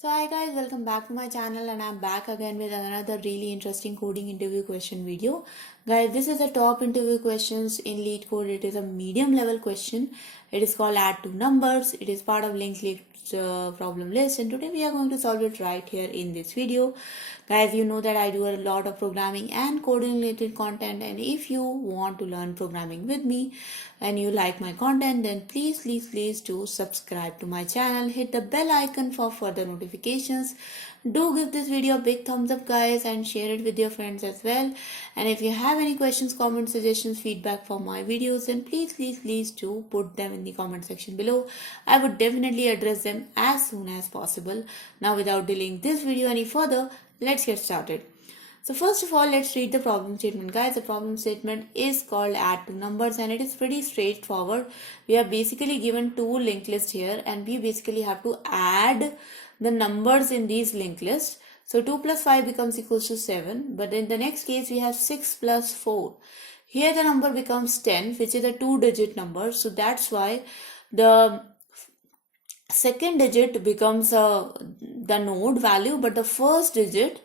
So hi guys, welcome back to my channel and I'm back again with another really interesting coding interview question video. Guys, this is the top interview questions in Leetcode. It is a medium level question. It is called add two numbers. It is part of linked list problem list, and today we are going to solve it right here in this video. Guys, you know that I do a lot of programming and coding related content, and if you want to learn programming with me and you like my content, then please do subscribe to my channel, hit the bell icon for further notifications. Do give this video a big thumbs up guys and share it with your friends as well. And if you have any questions, comments, suggestions, feedback for my videos, then please do put them in the comment section below. I would definitely address them as soon as possible. Now without delaying this video any further, let's get started. So first of all, let's read the problem statement. Guys, the problem statement is called add two numbers and it is pretty straightforward. We are basically given two linked lists here and we basically have to add the numbers in these linked lists. So 2 plus 5 becomes equals to 7. But in the next case, we have 6 plus 4. Here the number becomes 10, which is a two-digit number. So that's why the second digit becomes the node value, but the first digit,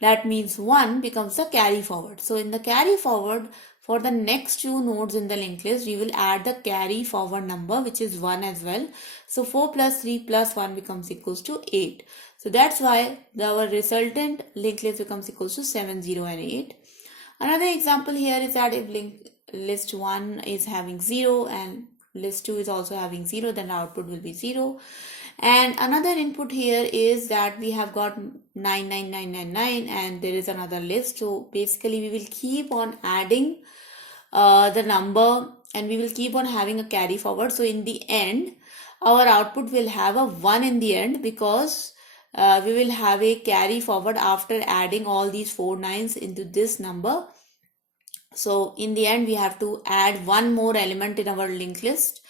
that means 1, becomes the carry forward. So in the carry forward, for the next two nodes in the linked list, we will add the carry forward number, which is 1 as well. So 4 plus 3 plus 1 becomes equals to 8. So that's why our resultant linked list becomes equals to 7, 0 and 8. Another example here is that if linked list 1 is having 0 and list 2 is also having 0, then output will be 0. And another input here is that we have got 99999 and there is another list. So basically we will keep on adding the number and we will keep on having a carry forward. So in the end, our output will have a 1 in the end because we will have a carry forward after adding all these 4 nines into this number. So in the end, we have to add one more element in our linked list.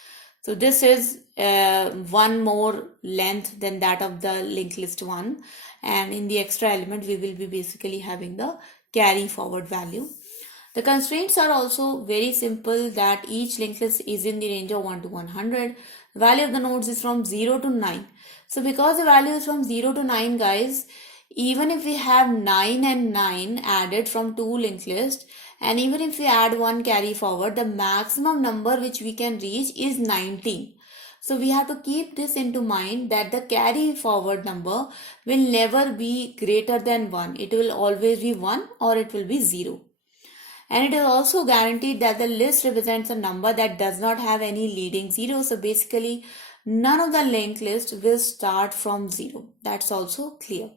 So this is one more length than that of the linked list 1. And in the extra element, we will be basically having the carry forward value. The constraints are also very simple, that each linked list is in the range of 1 to 100. The value of the nodes is from 0 to 9. So because the value is from 0 to 9, guys, even if we have 9 and 9 added from two linked lists, and even if we add one carry forward, the maximum number which we can reach is 19. So we have to keep this into mind, that the carry forward number will never be greater than 1. It will always be 1 or it will be 0. And it is also guaranteed that the list represents a number that does not have any leading 0. So basically, none of the linked list will start from 0. That's also clear.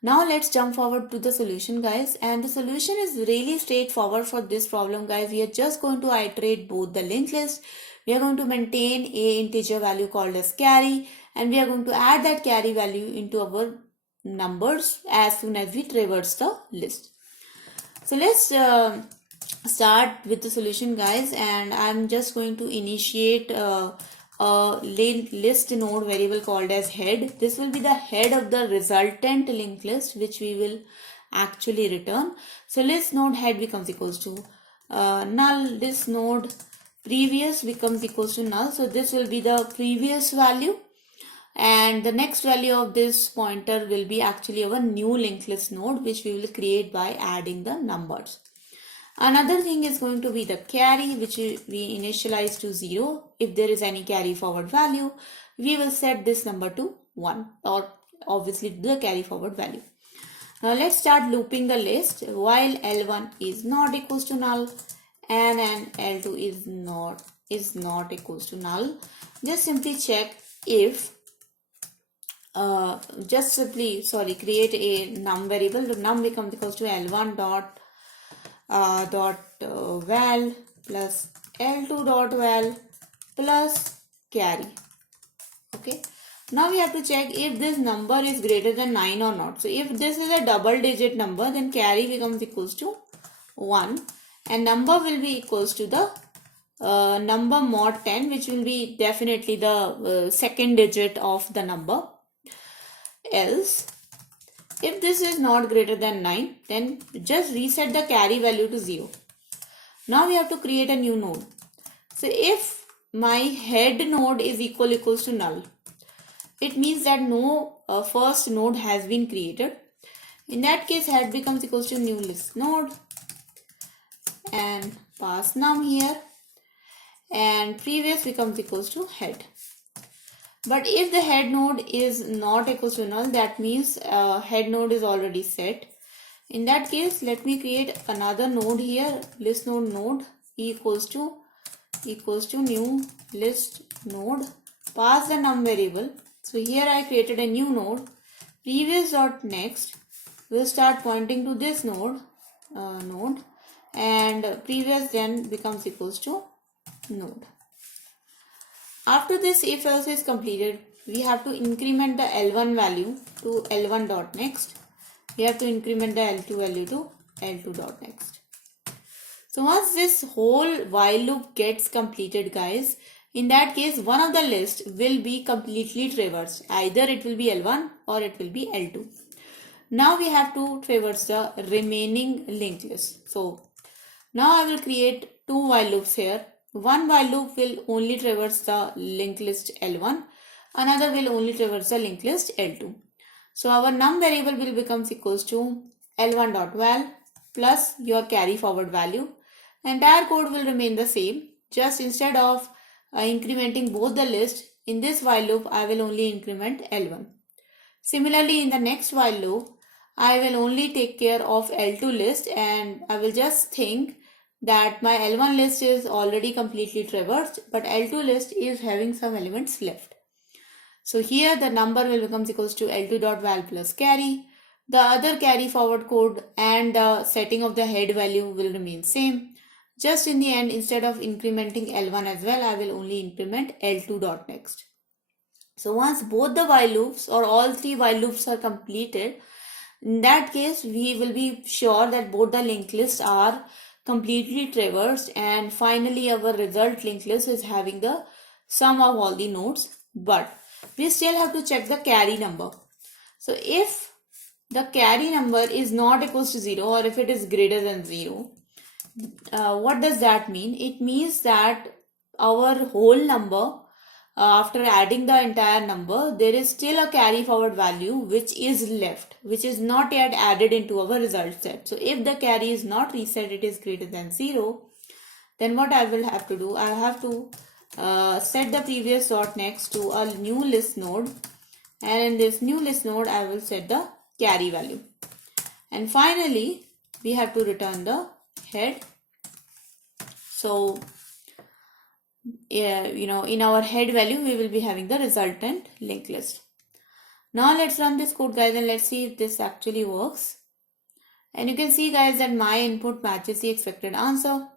Now let's jump forward to the solution, guys. And the solution is really straightforward for this problem, guys. We are just going to iterate both the linked list. We are going to maintain a integer value called as carry, and we are going to add that carry value into our numbers as soon as we traverse the list. So let's start with the solution, guys, and I'm just going to initiate a list node variable called as head. This will be the head of the resultant linked list which we will actually return. So list node head becomes equals to null. This node previous becomes equals to null. So this will be the previous value. And the next value of this pointer will be actually our new linked list node, which we will create by adding the numbers. Another thing is going to be the carry, which we initialize to 0. If there is any carry forward value, we will set this number to 1, or obviously the carry forward value. Now let's start looping the list while L1 is not equals to null and L2 is not equals to null. Just simply check if create a num variable. The num becomes equals to L1 dot val plus L2 dot val plus carry. Okay. Now we have to check if this number is greater than 9 or not. So if this is a double digit number, then carry becomes equals to 1 and number will be equals to the number mod 10, which will be definitely the second digit of the number. Else, if this is not greater than 9, then just reset the carry value to 0. Now we have to create a new node. So if my head node is equals to null, it means that no first node has been created. In that case, head becomes equals to new list node and pass num here, and previous becomes equals to head. But if the head node is not equals to null, that means head node is already set. In that case, let me create another node here, list node equals to new list node, pass the num variable. So here I created a new node, previous dot next will start pointing to this node, and previous then becomes equals to node. After this if else is completed, we have to increment the L1 value to L1 dot next. We have to increment the L2 value to L2 dot next. So once this whole while loop gets completed, guys, in that case one of the list will be completely traversed. Either it will be L1 or it will be L2. Now we have to traverse the remaining linked list. So now I will create two while loops here. One while loop will only traverse the linked list L1. Another will only traverse the linked list L2. So our num variable will becomes equals to L1.val plus your carry forward value. Entire code will remain the same. Just instead of incrementing both the list, in this while loop I will only increment L1. Similarly, in the next while loop, I will only take care of L2 list, and I will just think that my L1 list is already completely traversed, but L2 list is having some elements left. So here the number will becomes equals to L2.val plus carry. The other carry forward code and the setting of the head value will remain same. Just in the end, instead of incrementing L1 as well, I will only increment L2.next. So once both the while loops or all three while loops are completed, in that case we will be sure that both the linked lists are completely traversed, and finally our result linked list is having the sum of all the nodes. But we still have to check the carry number. So if the carry number is not equals to 0, or if it is greater than 0, what does that mean? It means that our whole number, after adding the entire number, there is still a carry forward value which is left, which is not yet added into our result set. So if the carry is not reset, it is greater than 0, then what I will have to do, I have to set the previous dot next to a new list node, and in this new list node I will set the carry value, and finally we have to return the head. So in our head value we will be having the resultant linked list. Now let's run this code, guys, and let's see if this actually works. And you can see, guys, that my input matches the expected answer.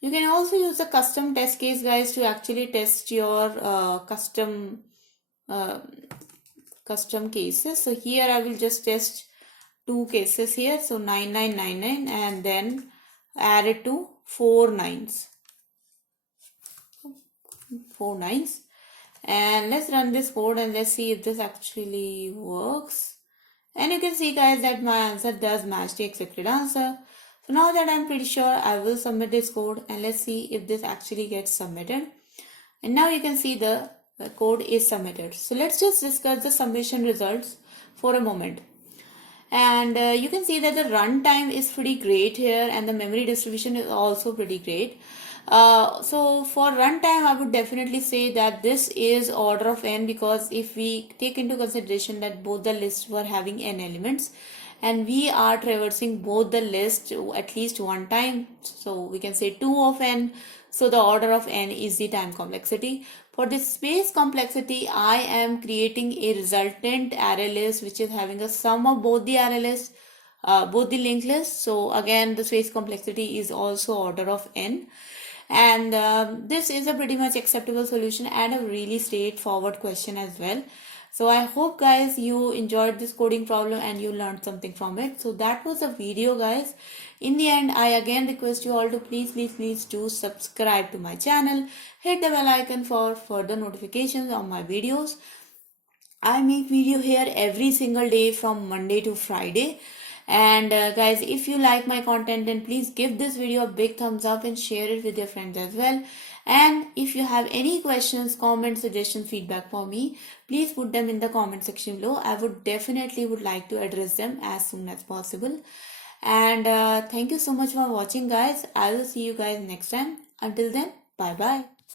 You can also use the custom test case, guys, to actually test your custom cases. So here I will just test two cases here. So 9999 and then add it to 4 nines. And let's run this code and let's see if this actually works. And you can see, guys, that my answer does match the expected answer. So now that I'm pretty sure, I will submit this code and let's see if this actually gets submitted. And now you can see the code is submitted. So let's just discuss the submission results for a moment. And you can see that the runtime is pretty great here and the memory distribution is also pretty great. So for runtime, I would definitely say that this is order of n, because if we take into consideration that both the lists were having n elements and we are traversing both the list at least one time, so we can say 2 of n. So the order of n is the time complexity. For the space complexity, I am creating a resultant array list which is having a sum of both the array lists, both the linked lists. So again, the space complexity is also order of n. And this is a pretty much acceptable solution and a really straightforward question as well. So I hope, guys, you enjoyed this coding problem and you learned something from it. So that was the video, guys. In the end, I again request you all to please do subscribe to my channel. Hit the bell icon for further notifications on my videos. I make video here every single day from Monday to Friday. And guys, if you like my content, then please give this video a big thumbs up and share it with your friends as well. And if you have any questions, comments, suggestions, feedback for me, please put them in the comment section below. I would definitely would like to address them as soon as possible. And thank you so much for watching, guys. I will see you guys next time. Until then, bye bye.